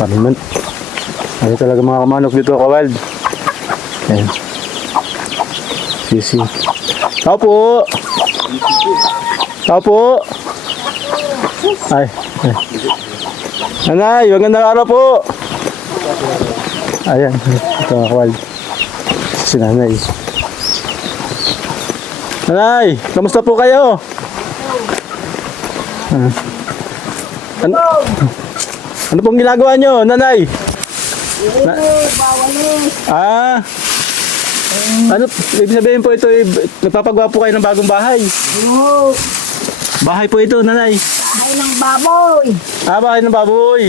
Pariman. Ano talaga mga kamanok dito, kawild. Ayan. Sisi. Tao po! Tao po! Ay. Ay. Nanay, magandang araw po! Ayan. Ito mga kawild. Si nanay. Nanay, kamusta po kayo? Ano pong ginagawa nyo, nanay? Ano, ibig sabihin po ito, nagpapagawa po kayo ng bagong bahay? Oo, Bahay po ito, nanay. bahay ng baboy. Bahay ng baboy.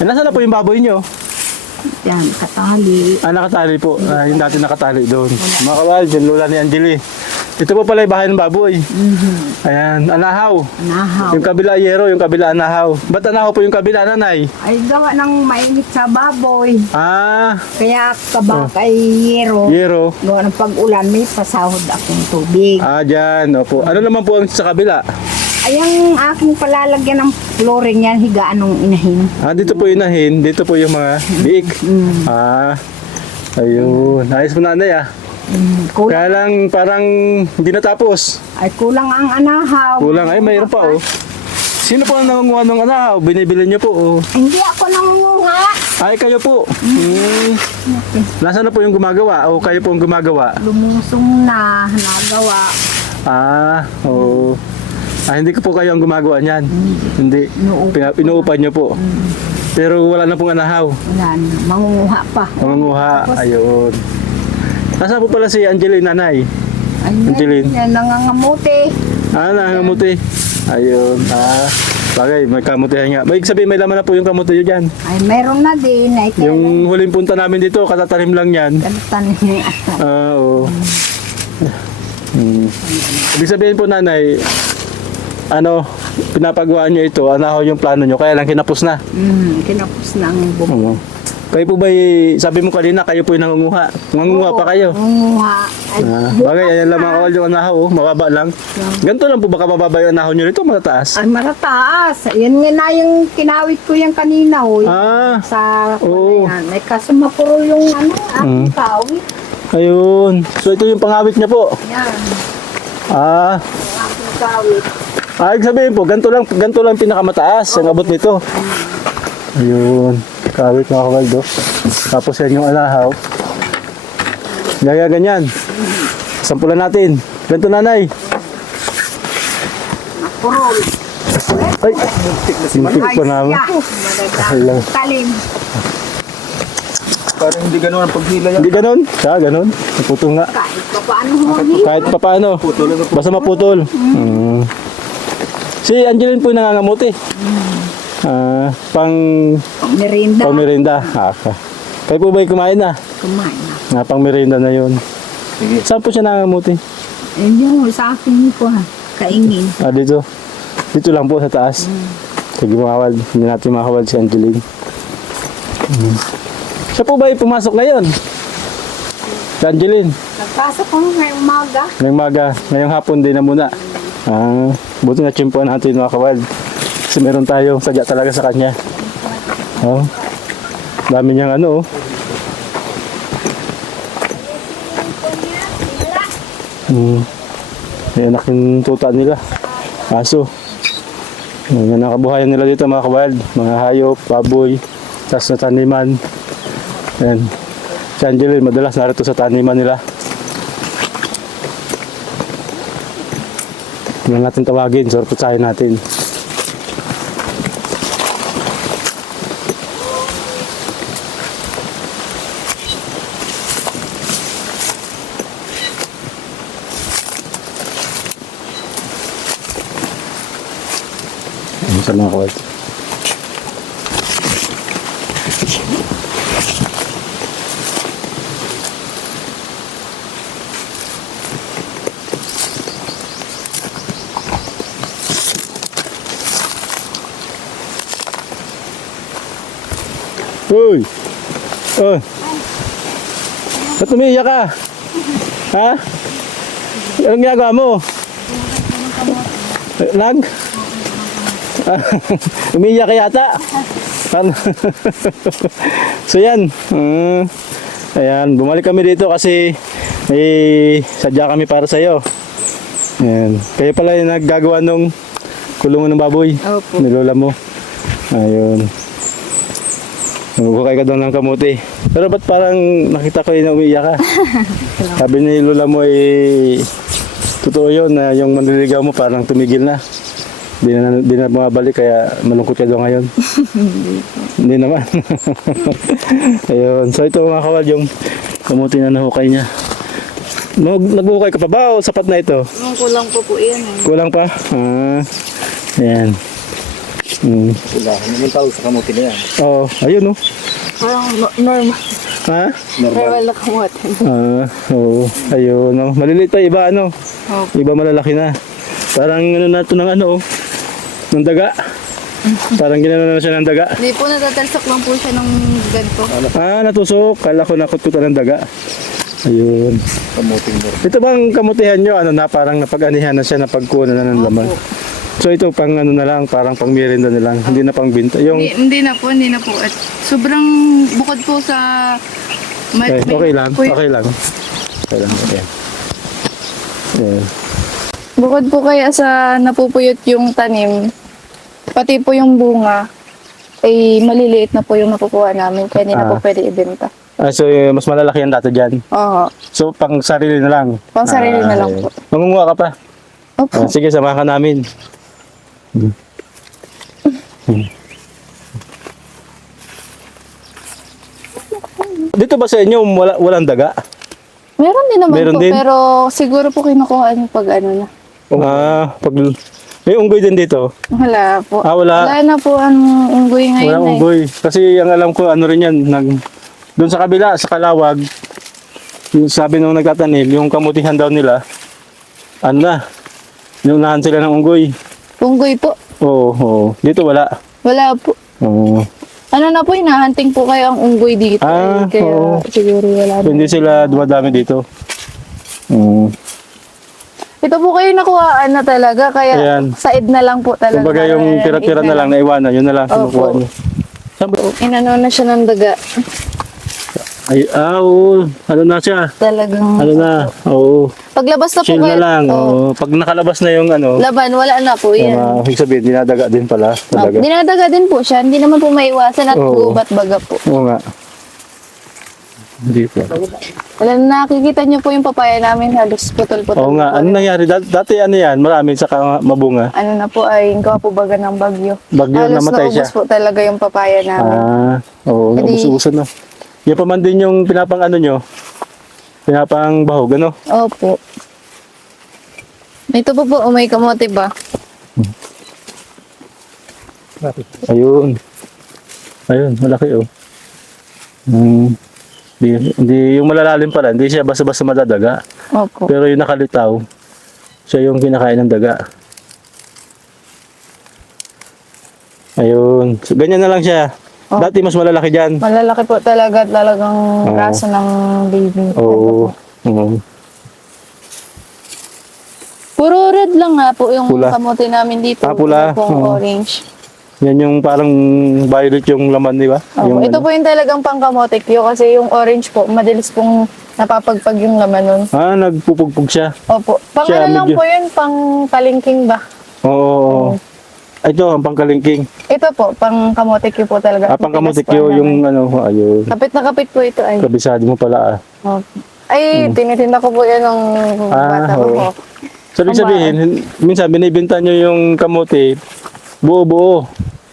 Nasaan na po yung baboy nyo? Yan, katali. Nakatali po. Yung dati nakatali doon. Mga kawal, yung lola ni Angeli. Ito po pala yung bahay ng baboy. Ayan, anahaw. Nahaw. Yung kabila yero, yung kabila anahaw. Ba't anahaw po yung kabila, nanay? Ay gawa ng mainit sa baboy. Kaya Oh. kabak ay yero. Yero. Gawa ng pag-ulan, may pasahod akong tubig. Dyan, opo. Ano naman po ang sa kabila? Ay ang aking palalagyan ng flooring yan, higaan ng inahin. Dito po yung nahin, dito po yung mga biik. Ayun. Ayos po nanay Kulang, Kaya lang parang hindi natapos. ay kulang ang anahaw. Kulang. Ay, mayroon pa Sino po ang nangunguha ng anahaw? Binibili niyo po Hindi ako nangunguha. Ay, kayo po. Nasaan na po yung gumagawa? O kayo po ang gumagawa? Lumusong na, nagawa. Oo. Hindi ko po kayo ang gumagawa niyan. Hindi. Inuupan niyo po. Pero wala na pong anahaw. Wala na, mangunguha pa. Mangunguha. Ayun. Nasaan po pala si Angeline, nanay? Angeline. Yan, nangangamuti. Nangangamuti. Ayun. Bagay, may kamutihan nga. May sabihin, may laman na po yung kamuti nyo dyan. Ay, meron na din. Ay, Yung huling punta namin dito, katatanim lang yan. kantan niya. Oo. Ibig sabihin po, nanay, pinapagawa nyo ito, anahaw yung plano nyo, kaya lang kinapos na. Kinapos na ang bumbu. Kayo po ba, sabi mo kanina, kayo po yung nangunguha. Nangunguha pa kayo. Nangunguha. Ay, Bagay, ayan lang mga kawal yung anahaw, mababa lang. Ganito lang po, baka mababa yung anahaw nyo rito, matataas. ay, marataas. Yan nga na yung kinawit ko yung kanina. Sa Oo. yan. May kaso mapuro yung aking kawit. Ayun. So ito yung pangawit niya po. Yan. Yung Aking kawit. Ibig sabihin po, ganito lang pinakamataas ang abot nito. Ayun. Kawit mga kabaldo. Tapos yan yung anahaw. Gaya ganyan. Sampulan natin. Ganito, nanay. Mapurol. Ay, sintik pa naman. Magandang talim. Parang hindi ganun ang paghila yan. Hindi ganon? Ganon. Naputol nga. Kahit pa paano huwagin. Kahit pa paano. Basta maputol. Si Angeline po yung nangangamuti. Pang Merinda. merienda. Kayo po ba kumain na? Kumain na. Pang merienda na yun. Sige. Saan po siya nangangamuti? Hindi mo sa akin ko ha. Kaingin. Dito. Dito lang po sa taas. Sige mga kawal. Hindi natin makawal si Angeline. Siya po ba pumasok ngayon? Si Angeline. Nagpasok ko ngayong umaga. Ngayong maga. Ngayong hapon din na muna. Buti na tsimpuan natin mga kawal. Kasi meron tayong sadya talaga sa kanya. Dami niyang May anak yung tuta nila. Aso. Yan ang kabuhayan nila dito mga kawal. Mga hayop, baboy, tas na taniman. Yan. Si Angeline madalas narito sa taniman nila. Yan natin tawagin. Sorputsahin natin. Sa mga kawal. Uy! Ba't umiiyak ka? Ha? Anong ginagawa mo? Umiiyak ka yata? Ano? So yan. Ayan, bumalik kami dito kasi may sadya kami para sa iyo. Ayan. Kayo pala yung naggagawa nung kulungan ng baboy. Opo. Ni lola mo. Ayun. Nagukay ka daw ng kamuti. Pero ba't parang nakita ko yun na umiiyak ka? Sabi ni lola mo totoo yun na yung manliligaw mo parang tumigil na. Di na bumabalik kaya malungkot ka daw ngayon. Hindi naman. Ayun. So ito mga kawal yung kamuti na nahukay niya. Naghukay ka pa ba o sapat na ito? Kulang po yan eh. Kulang pa? Ayan. Wala. Hindi tao sa kamuti na yan. Oo. Ayun Parang normal. Ha? Normal na kamote. Oo. Ayun. Maliliit pa iba Opo. Iba malalaki na. Parang na ito ng ng daga. Parang ginano na siya ng daga. Hindi po, natatalsak lang po siya ng ganito. Natusok. Kala ko nakututan ng daga. Ayun. Kamuting mo. Ito bang kamutihan nyo, na parang napag-anihan na siya, napagkuha na ng laman? So ito pang na lang, parang pang merienda na lang, hindi na pang binta. Yung, Hindi na po. At sobrang bukod po sa... okay lang. Okay. Okay. Ayan. Bukod po kaya sa napupuyot yung tanim, pati po yung bunga, ay maliliit na po yung nakukuha namin, kaya hindi na po pwede ibenta. So mas malalaki ang data dyan. Oo, So pang sarili na lang. pang sarili na lang po. Mangunguha ka pa. Opo. Sige, samahan ka namin. Dito ba sa inyo walang daga? Meron din naman Meron po, din? pero siguro po kinukuha niyo pag ano na. Pag may unggoy din dito. Wala po. Wala. Wala na po ang unggoy ngayon Walang unggoy. Kasi ang alam ko, rin yan, doon sa kabila, sa Kalawag, yung sabi nung nagtatanim, yung kamutihan daw nila, inunahan sila ng unggoy. Unggoy po. Oo. Dito wala. Wala po. Oo. Ano na po, hinahunting po kayo ang unggoy dito. Kaya oo. siguro wala So, na. hindi sila dumadami dito. Oo. Ito po kayo nakuhaan na talaga, kaya Ayan. said na lang po talaga. Kumbaga yung tira-tira na lang, naiwanan, yun na lang kinukuha Opo. niyo. Saan ba? Inano na siya ng daga. Oo. Ano na siya? Talagang Ano na? Oo. paglabas na po Chill na kayo. lang. Oo. Oo. Pag nakalabas na yung Laban, wala na po yan. ibig sabihin, dinadaga din pala. Talaga. Dinadaga din po siya. Hindi naman po maiwasan at Oo. gubat baga po. Oo nga. Hindi po. Wala, nakikita niyo po yung papaya namin halos putol-putol. Oo nga. po. Ano nangyari? Dati yan? Marami saka mabunga. Ano na po ay gawa po baga ng bagyo. Bagyo, Halos namatay siya. naubos po talaga yung papaya namin. Oo. Edi- Ubus-ubusan na. Yan pa man din yung pinapang nyo. Pinapang bahog, ano? Opo. Ito po may kamote ba? Ayun. Ayun, malaki Hindi yung malalalim pala, hindi siya basta-basta madadaga. Opo. Pero yung nakalitaw, siya yung kinakain ng daga. Ayun. So, ganyan na lang siya. Oh. Dati mas malalaki dyan. Malalaki po talaga at talagang Oo. raso ng baby. Oo. Oo. Puro red lang nga po yung Pula. kamote namin dito. Pula. Wala pong Oo. orange. Yan yung parang violet yung laman, di ba? Opo. Yung Ito po yung talagang pangkamote Q kasi yung orange po, madalis pong napapagpag yung laman nun. nagpupugpug siya. Opo. Pang Siya, ano lang medyo- po yun, pang kalingking ba? Oo. Ito, ang pangkalingking. Ito po, pang kamote Q po talaga. Pangkamutikyo yung ayun. Kapit na kapit po ito ay. Kabisado mo pala Opo. Ay, tinitinda ko po yan ng bata ko oo. po. Sabi sabihin, minsan binibenta nyo yung kamote, buo-buo,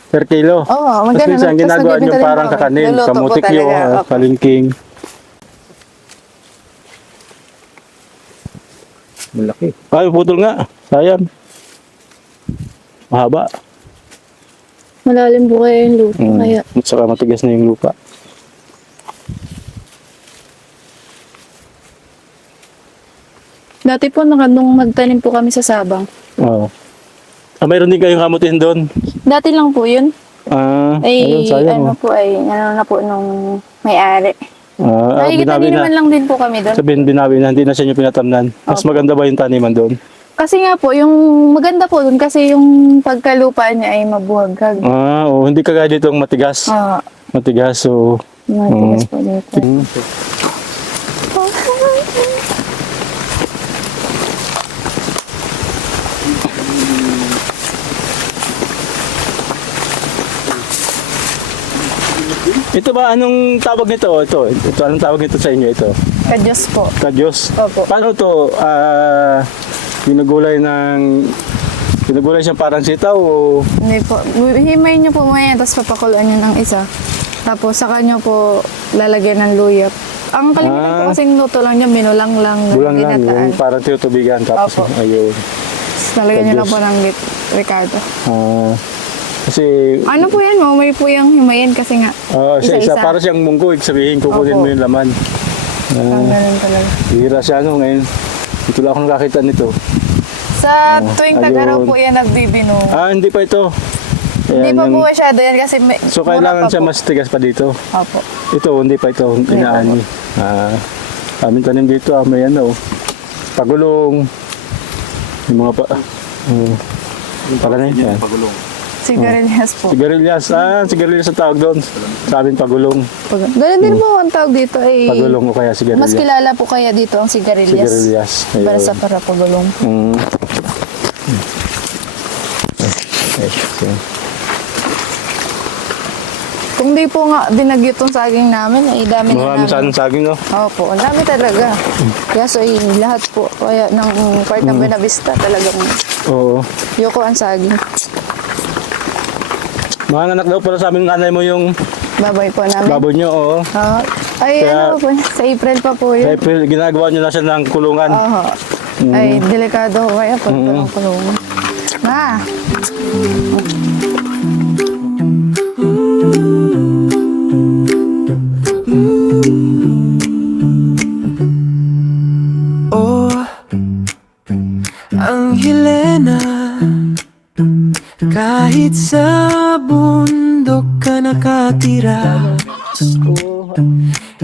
per kilo. Oo, Tapos maganda. minsan ginagawa nyo parang kakanin, kamutikyo, kalingking. Malaki. Ay, putol nga. Sayang. Mahaba. Malalim po kayo yung lupa. Kaya, At saka matigas na yung lupa. dati po, nung magtanim po kami sa Sabang. Oo. Mayroon din kayong kamutihin doon. Dati lang po yun. Ayun, Ay, sayang. ano po ay, ano na po nung may-ari. Nakikita Binawi din naman na. lang din po kami doon. Sabihin, binawi na, hindi na siya yung pinatamnan. Mas maganda ba yung taniman doon? Kasi nga po, yung maganda po doon kasi yung pagkalupa niya ay mabuhaghag. Oo, hindi kagaya dito ang matigas. Matigas, so... Matigas po dito. Ito ba, anong tawag nito? Ito, anong tawag nito sa inyo ito? Kadyos po. Kadyos? Opo. Paano to? Pinagulay siyang parang sitaw o... Hindi po. Himay nyo po maya, tapos papakuluan nyo ng isa. Tapos saka nyo po lalagyan ng luya. Ang kalimitan po kasing luto lang niya, minulang lang. Bulang lang, ginataan. yung parang tinutubigan. Tapos, Opo. ayun. Tapos lalagyan nyo lang po ng Ricardo. Kasi... Ano po yan? May po yung himayin kasi nga. isa-isa. Para siyang munggo, sabihin, kukunin Opo. mo yung laman. Ang ganun talaga. Hira siya, ngayon. Dito lang ako nakakita nito. Sa tuwing tag-araw ayun. po yan nagbibino. Hindi pa ito. Hindi pa po masyado yan kasi So, mura kailangan pa siya po. mas tigas pa dito. Opo. Ito, hindi pa ito. Inaani. Aming tanim dito, may pagulong. Yung mga pa... pala na yun. Pagulong. Sigarilyas po. Sigarilyas. Sigarilyas ang tawag doon. Sa amin, pagulong. Ganun din po ang tawag dito ay... Pagulong o kaya sigarilyas. Mas kilala po kaya dito ang sigarilyas. Sigarilyas. Ayun. Para sa pagulong. Kung di po nga dinagyot tong saging namin, ay dami na Marami namin. sa saging, no? Opo, ang dami talaga. Kaya so lahat po, kaya ng part ng Buenavista talagang Oo. yoko ang saging. Mga anak daw pala sa amin nanay mo yung Babay po namin. baboy nyo, oo. Ay, Kaya- ano po, sa April pa po Sa yun. April, ginagawa nyo na siya ng kulungan. Oho. Ay, delikado ko kaya pag kulong. Ma! Oh, Angelina, kahit sa bundok ka nakatira,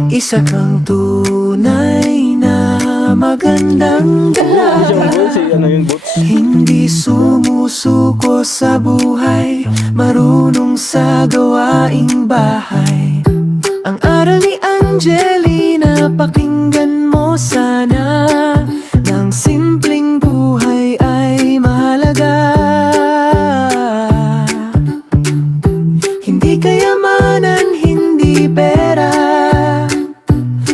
isa kang tunay na magandang dalaga. Yung boots. Hindi sumusuko sa buhay, marunong sa gawaing bahay. Ang aral ni Angelina, pakinggan mo sana. Ng simpleng buhay ay mahalaga. Hindi kayamanan, hindi pera,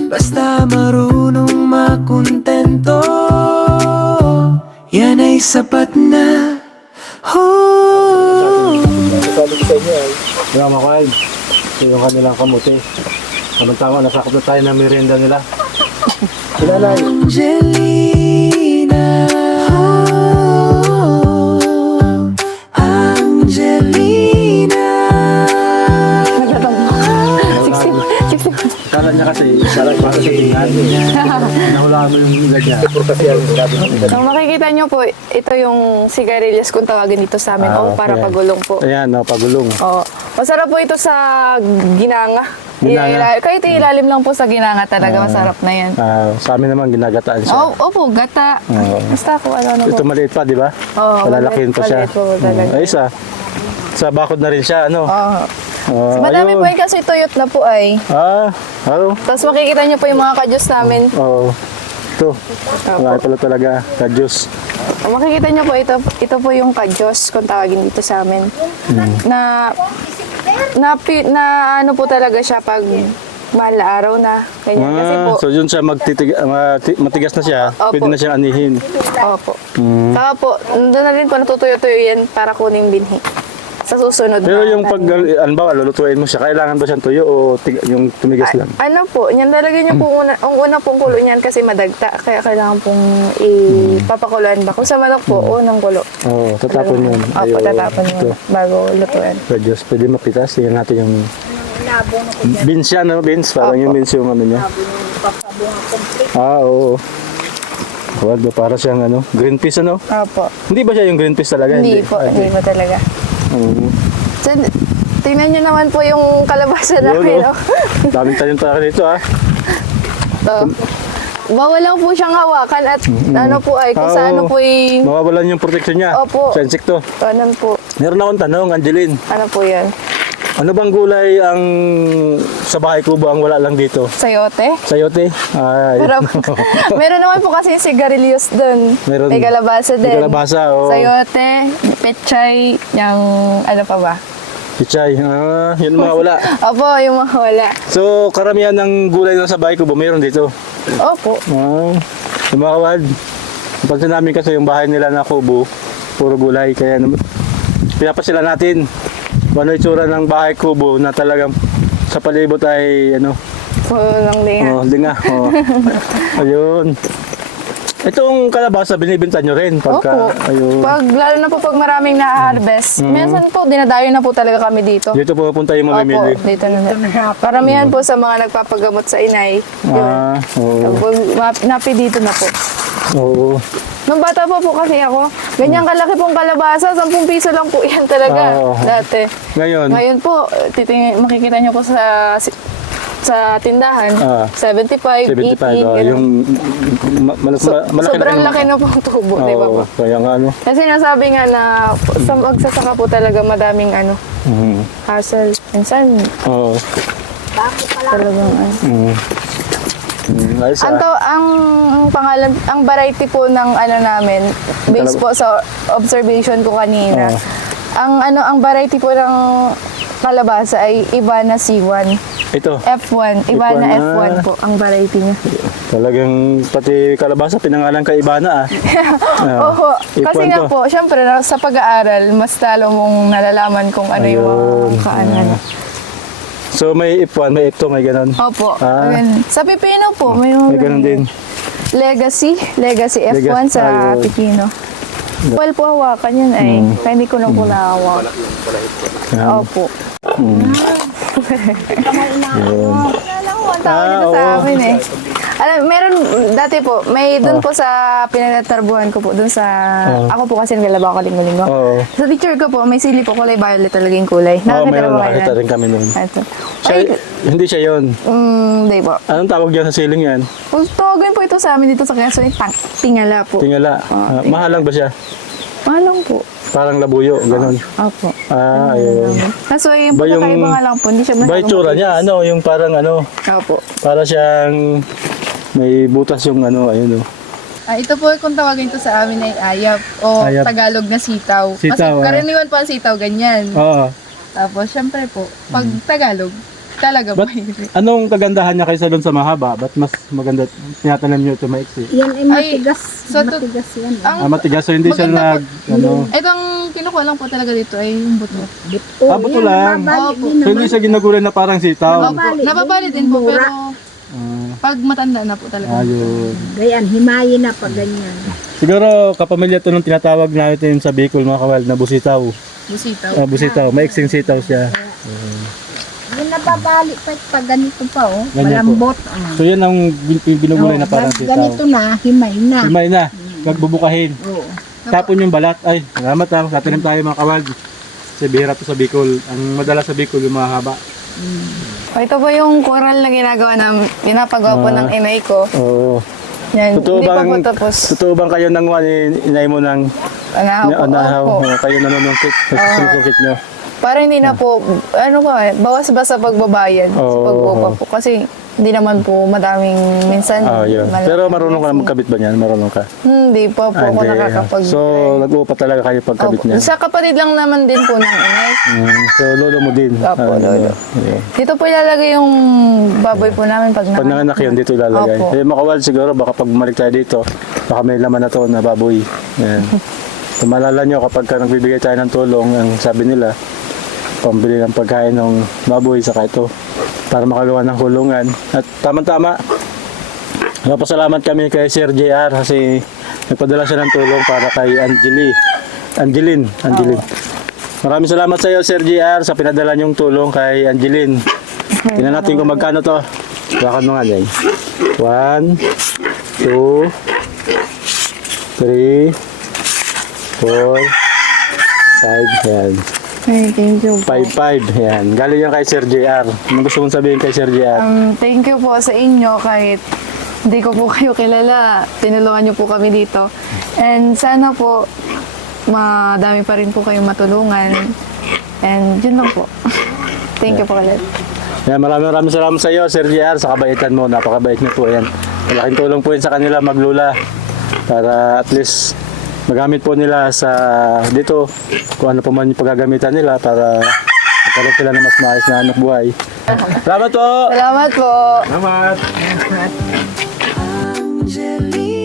basta marunong makontento, yan ay sapat na. Oh. Sabi ko sa inyo ay, mga kakwal, ito yung kanilang kamuti. Tama-tama, nasakop na tayo ng merienda nila. Ilalay. Angelina, oh, Angelina. Kala niya kasi, para sa tingnan. Nahulaan mo yung nila niya. Kung makikita nyo po, ito yung sigarilyas kung tawagin dito sa amin. Para ayan. pagulong po. Ayan, pagulong. Oo. Masarap po ito sa ginanga. Ginanga? Kahit ilalim lang po sa ginanga talaga, masarap na yan. Sa amin naman, ginagataan siya. Opo, gata. Basta po ano po. Ito maliit pa, di ba? Oo, Palalakihin pa siya. maliit po talaga. Ay, isa. Sa bakod na rin siya, ano? Madami po yun kasi tuyot na po ay. Oo. Tapos makikita nyo po yung mga kadyos namin. Oo. Ito. Wala pala talaga, kadyos. Makikita nyo po, ito po yung kadyos kung tawagin dito sa amin. Na ano po talaga siya pag mahal na araw na. Ganyan. Kasi po, So yun siya matigas na siya, Opo. pwede na siyang anihin. opo. Saka po, doon na rin po natutuyo-tuyo yan para kuning binhi. Sa susunod Pero na yung pag, halimbawa, lulutuin mo siya, kailangan ba siyang tuyo o yung tumigas lang? Ano po, yan talaga niya po ang una pong kulo niyan kasi madagta. Kaya kailangan pong ipapakuluan ba. Kung sa manok po, unang kulo. Oo, tatapon yun. Opo, tatapon yun bago lutuin. Kadyos, pwede mapitas. Tingnan natin yung beans yan, no? Beans, parang yung beans yung ano niya. Oo. Wala, para siyang ano, green peas ano? Opo. Hindi ba siya yung green peas talaga? Hindi po, hindi po talaga. So, tingnan nyo naman po yung kalabasa namin. no? Daming tanim talaga dito So, bawal lang po siyang hawakan at ano po ay kung sa ano po ay Mawawalan yung protection niya Opo. sa insekto. Ano po, Meron akong tanong, Angeline. ano po yan. Ano bang gulay ang sa bahay kubo ang wala lang dito? Sayote. Sayote? Ay. Pero, meron naman po kasi sigarilyos dun. Meron. May kalabasa din. May kalabasa, oo. Sayote, pechay, yung ano pa ba? Pichay. Yun mga wala. Opo, yung mga wala. So, karamihan ng gulay na sa bahay kubo, mayroon dito. Opo. Yung mga kawad, pansin namin kasi yung bahay nila na kubo, puro gulay. Kaya pinapasila natin kung ano itsura ng bahay kubo na talagang sa palibot ay ano, Puno ng linga. linga. Ayun. Itong kalabasa, binibinta nyo rin pagka, Opo. ayun. Lalo na po pag maraming na-harvest. Minsan po, dinadayo na po talaga kami dito. Dito pupunta yung mamimili. Opo, dito na. Karamihan po sa mga nagpapagamot sa inay. Yun. Oo. Napi dito na po. Oo. Nung bata pa po kasi ako, ganyang kalaki pong kalabasa, 10 piso lang po yan talaga Oo. dati. Ngayon, Ngayon po, makikita nyo po sa tindahan, 75, 80, 75. ganun. Yung malaki Sobrang laki na pong tubo, di ba po? Kaya nga ano. Kasi nasabi nga na sa magsasaka po talaga madaming Mhm. hassle. Minsan, Oo. talagang Ayos, ang pangalan, ang variety po ng namin, based po sa observation ko kanina. Ang variety po ng kalabasa ay Ivana C1. Ito. F1, Ivana F1, F1 po ang variety niya. Talagang pati kalabasa pinangalan kay Ibana Oo, kasi F1 nga to. po, syempre sa pag-aaral, mas lalo mong nalalaman kung ano yung Ayun. mga kaanan. So may F1, may F2, may ganon. Opo, Ah. ganun. Sa pipino po, may May ganon din. Legacy F1 Legacy, sa ayun. pipino. Well po hawakan yun ay, kaya hindi ko na po nahawak. Yan. Opo. Yun. Ang tawag nito sa oo. amin eh. Meron, dati po, may doon po sa pinagtatrabuhan ko po, doon sa, ako po kasi naglalaba ako linggo-linggo. Oo. Sa teacher ko po, may sili po kulay violet talaga yung kulay. Oo, Nakakita mayroon ba kayo nakakita nun? rin kami nun. Ito. Siya, Ay, hindi siya yun. di po. Anong tawag dyan sa siling yan? Kung tawagin po ito sa amin dito sa Quezon, tingala po. Tingala. Mahalang ba siya? Mahalang po. Parang labuyo, ganon. Opo. Ayun. Kaso yung Ba yung- pagkakaiba nga lang po, hindi siya Ba yung tsura niya, ano, yung parang ano, Opo. para siyang may butas yung ano, ayun o. Ito po kung tawagin ito sa amin ay ayap o Ayap. Tagalog na sitaw. Sitaw, Kasi ah. karaniwan po ang sitaw ganyan. Oo. Tapos syempre po, pag Tagalog, talaga Ba't, may... anong kagandahan niya kaysa doon sa mahaba? Ba't mas maganda tinatanim niyo ito maiksi? Yan ay matigas. so to- matigas yan. Matigas, so hindi siya Maganda nag, ano, Itong kinukuha lang po talaga dito ay yung buto. buto lang. Nababali Opo. din So hindi naman. siya ginagulay na parang sitaw. Nababali. Nababali din po, Mura. pero pag matanda na po talaga. Ayun. Gayan, himayin na pag ganyan. Siguro kapamilya to nung tinatawag natin sa Bicol mga kawal na busitaw. Busitaw. Busitaw, maiksing sitaw siya. Yung nababali pag ganito pa, oh. Ganyan po. Malambot. So yan ang binugulay na parang Pag sitaw. ganito na, himay na. Himay na, magbubukahin. Oo. Tapon yung balat. Ay, salamat ha. Katinim tayo mga kawal. Kasi bihira to sa Bicol. Ang madala sa Bicol yung mga haba. Ito po yung coral na ginapagawa po ng inay ko. Oo. Yan, Totoo hindi pa bang, po tapos. totoo bang kayo nang inay mo ng Anahaw po. Opo. kayo nanunungkit? Nagsusungkit nyo? Para hindi na po, bawas ba sa pagbabayan, sa Oo. pagbupa po. Kasi hindi naman po madaming minsan. Yun. malaki Pero marunong ka na kasi. magkabit ba niyan? Marunong ka? Hindi pa po ako Hindi. nakakapag. So, nag-uupa talaga kayo pagkabit Opo. niyan? Sa kapatid lang naman din po ng inay. So, lolo mo din? Opo, lolo. Yeah. Dito po ilalagay yung baboy po namin pag Pag nanganak yun, dito ilalagay. Opo. Eh, makawal siguro, baka pag bumalik tayo dito, baka may laman na to na baboy. Yan. So, malala nyo kapag ka nagbibigay tayo ng tulong, ang sabi nila, pambili ng pagkain ng baboy, saka ito, para makagawa ng kulungan. At tama-tama, napasalamat kami kay Sir JR kasi nagpadala siya ng tulong para kay Angeline. Maraming salamat sa iyo, Sir JR, sa pinadala niyong tulong kay Angeline. Tingnan natin kung magkano to. Bakit mo nga dyan. 1, 2, 3, 4, 5, yan. Ay, thank you po. 5-5, yan. Galing yan kay Sir JR. Ano gusto mong sabihin kay Sir JR? Thank you po sa inyo kahit hindi ko po kayo kilala. Tinulungan niyo po kami dito. And sana po madami pa rin po kayong matulungan. And yun lang po. Thank you po ulit. Yan, maraming salamat sa iyo, Sir JR, sa kabaitan mo. Napakabait niyo po yan. Malaking tulong po yan sa kanila maglula para at least magamit po nila sa dito kung ano po man yung paggagamitan nila para magkaroon sila ng mas maayos na anak buhay. Salamat po! Salamat po. Salamat! Angelina.